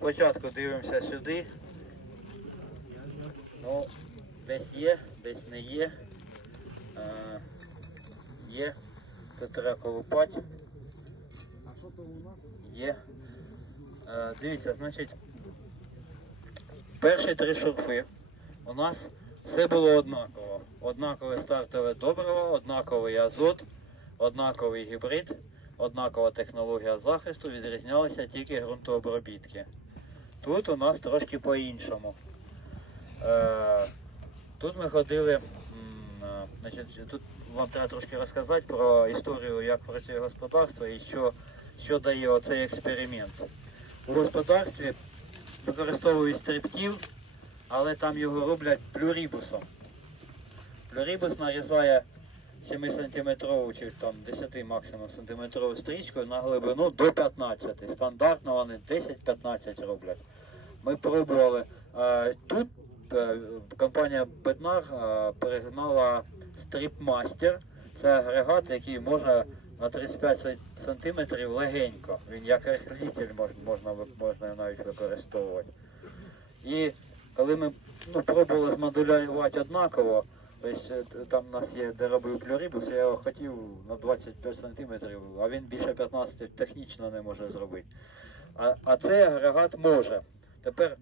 Спочатку дивимося сюди. Ну, десь є, десь не є. Е, є. Тут треба колупати. А що то у нас? Є. Е, дивіться, значить, перші три шурфи у нас все було однаково. Однакове стартове добриво, однаковий азот, однаковий гібрид, однакова технологія захисту, відрізнялися тільки ґрунтообробітки. Тут у нас трошки по-іншому. Е, тут ми ходили, е, значить, тут вам треба трошки розказати про історію, як працює господарство і що що дає оцей експеримент. У господарстві використовують стриптів, але там його роблять плюрібусом. Плюрібус нарізає 7 сантиметрову чи там 10 максимум сантиметрову стрічку на глибину до 15. Стандартно вони 10-15 роблять. Ми пробували. Е, Тут е, компанія Бетнар е, перегнала стріпмастер. Це агрегат, який може на 35 сантиметрів легенько. Він як рихлитель мож- можна, можна навіть використовувати. І коли ми ну, пробували змоделювати однаково, ось е, там у нас є, де робив плюрибус, я його хотів на 25 сантиметрів, а він більше 15 технічно не може зробити. А, а цей агрегат може. Тепер